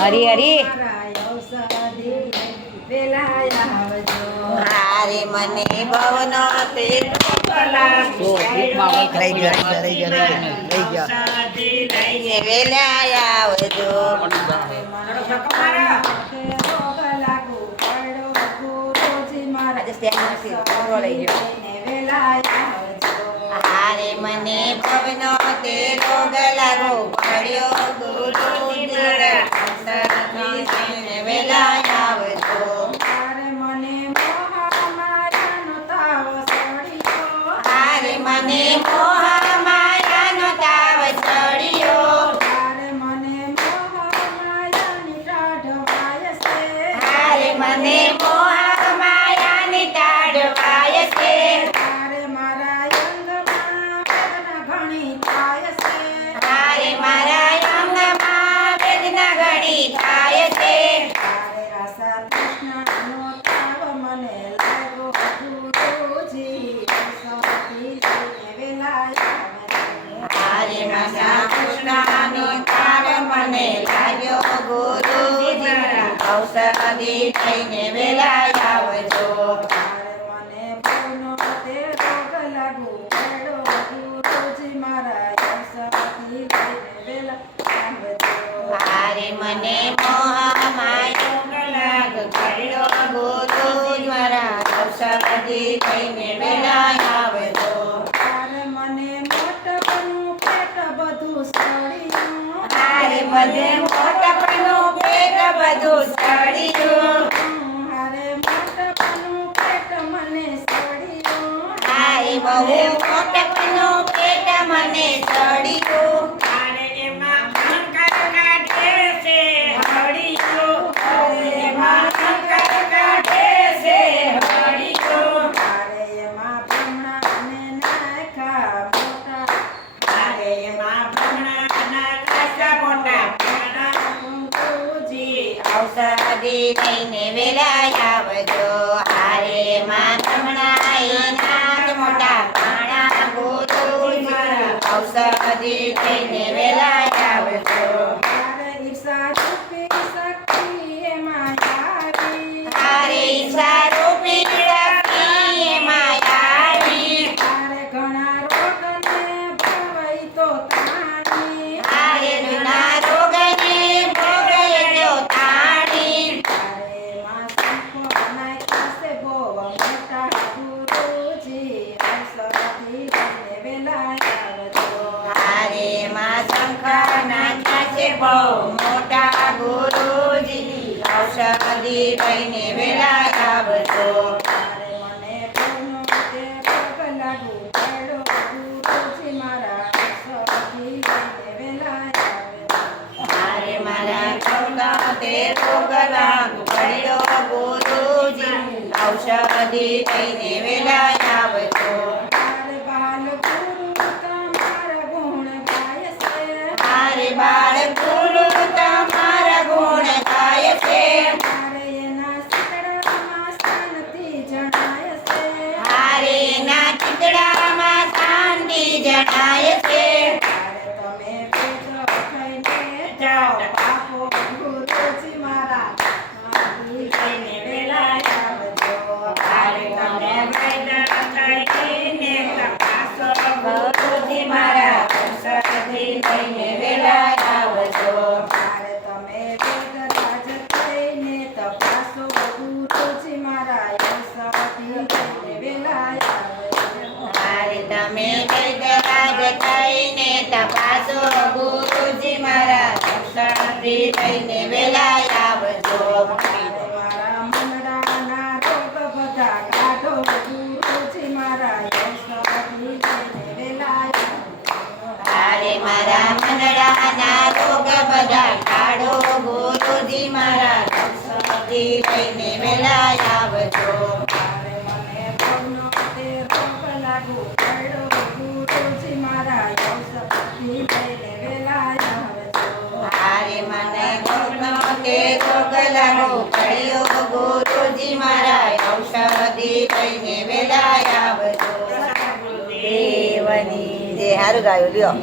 હરી હરી હારે મને ભવનો તે વેલા આવજો હારે મને ભવનો તે રોગ લાગુ પડ્યો ગુરુ વેલા આવજો હારે મને મોહમાયાનો તાવ ચડ્યો હારે મને મોહમાયાની ટાઢ વાય છે હારે મારા અંગમાં વેદના ઘણી થાય છે હારે આશા કૃષ્ણનો તાવ મને લાગ્યો ગુરુજી હારે આશા કૃષ્ણનો તાવ મને લાગ્યો ગુરુજી ઔષધિ થઈને વેલા આવજો મને ભવનો તે રોગ લાગુ પડ્યો ગુરુજી મારા ઔષધિ થઈને વેલા હારે મને મોહમાયાનો લાગ પડ્યો ગુરુજી મારા ઔષધિ થઈને વેલા આવજો હારે મને મોટપનું પેટ બધું સળિયું હારે મને મોટપનું પેટ બધું સળિયું હારે મોટપનું પેટ મને સળિયું હારે બહુ મોટપનું પેટ મને સળિયું હારે એમાં શંકર કાઢે છે હળિયું હારે એમાં શંકર કાઢે છે હળિયું હારે એમાં ભમણાને નાખ્યા મોટા હારે એમાં ભમણાના નાખ્યા મોટા ગુરુજી ઔષધિ લઈને વેલા આવજો હારે એમાં ભમણાએ નાખ મોટા પાણા ગુરુજી ઔષધિ લઈને વેલા આવજો હારે ઈર્ષા રૂપી શક્તિ એમાં આવી હારે ઈર્ષા રૂપી શક્તિ એમાં આવી હારે ઘણા રોગને ભવાઈ તો તાણી હારે ઘણા રોગને ભવાઈ તો તાણી હારે માં સંકો નાખ્યા છે બહુ મોટા ગુરુજી ઔષધિ લઈને વેલા આવજો હારે માં શંકર નાખ્યા છે બહુ મોટા ગુરુજી ઔષધિ લઈને વેલા આવજો હારે મને ભવનો તે રોગ લાગુ પડ્યો ગુરુજી મારા ઔષધિ લઈને વેલા આવજો હારે મારા ભવનો તે રોગ લાગુ પડ્યો ગુરુજી ઔષધિ લઈને વેલા આવજો હારે બાલ ગુરુ તમારા ગુણ ગાય છે હારે બાળ ગુરુ તમારા ગુણ ગાય છે હારે એના ચિતડામાં શાંતિ જણાય છે હારે એના ચિતડામાં શાંતિ જણાય છે હારે તમે બેઠો થઈને જાઓ આપો ગુરુજી મારા લઈને વેલા આવજો હારે તમે બેઠા થઈને તપાસો ગુરુજી મારા ઔષધિ લઈને વેલા આવજો હારે તમે બેઠા થઈને તપાસો ગુરુજી મારા ઔષધિ લઈને વેલા આવજો હારે તમે બેઠા થઈને તપાસો ગુરુજી મારા ઔષધિ લઈને વેલા આવજો હારે મારા મનડાના રોગ બધા કાઢો ગુરુજી મારા ઔષધિ લઈને વેલા આવજો હારે મારા મનડાના રોગ બધા કાઢો ગુરુજી મારા ઔષધિ લઈને વેલા આવજો હારે મને ભવનો તે રોગ લાગુ પડ્યો ગુરુજી મારા ઔષધિ લઈને વેલા આવજો હારે મને ભવનો તે રોગ લાગુ પડ્યો ગુરુજી મારા ઔષધિ લઈને વેલા આવજો દેવની જે હારું ગાયું લ્યો